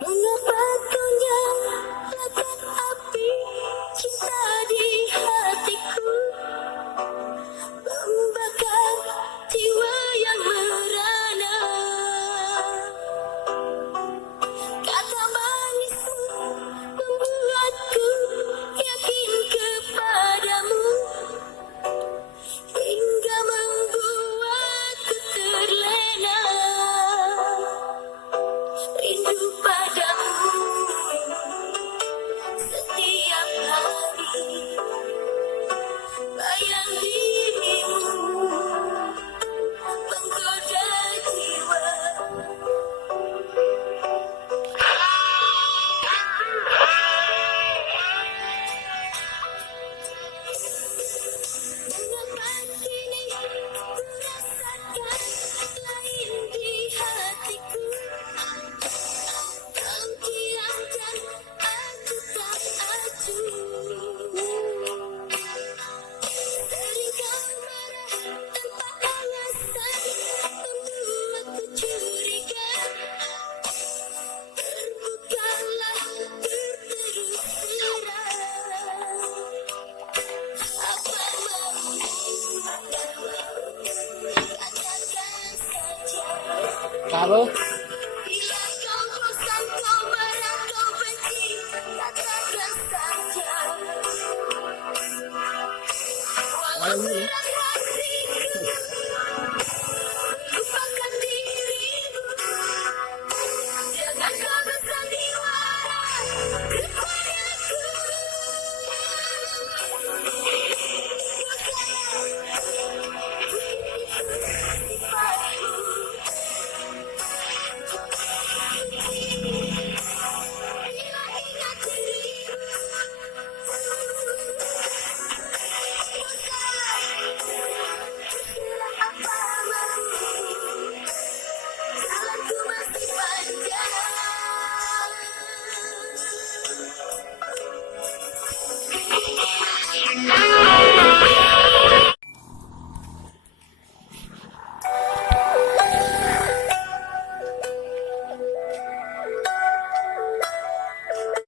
Mengapa kau nyalakan api cinta di hatiku, membakar jiwa yang merana. Kata manismu membuatku yakin kepadamu, hingga membuatku terlena. Rindu padamu setiap hari, bayang dirimu menggoda jiwa. Mengapa kini ku rasakan lain di hatiku, kau diamkan aku tak acuh. Sering kau marah tanpa alasan, membuatku curiga. Terbukalah berterus terang, apa maumu, katakan saja. Apa?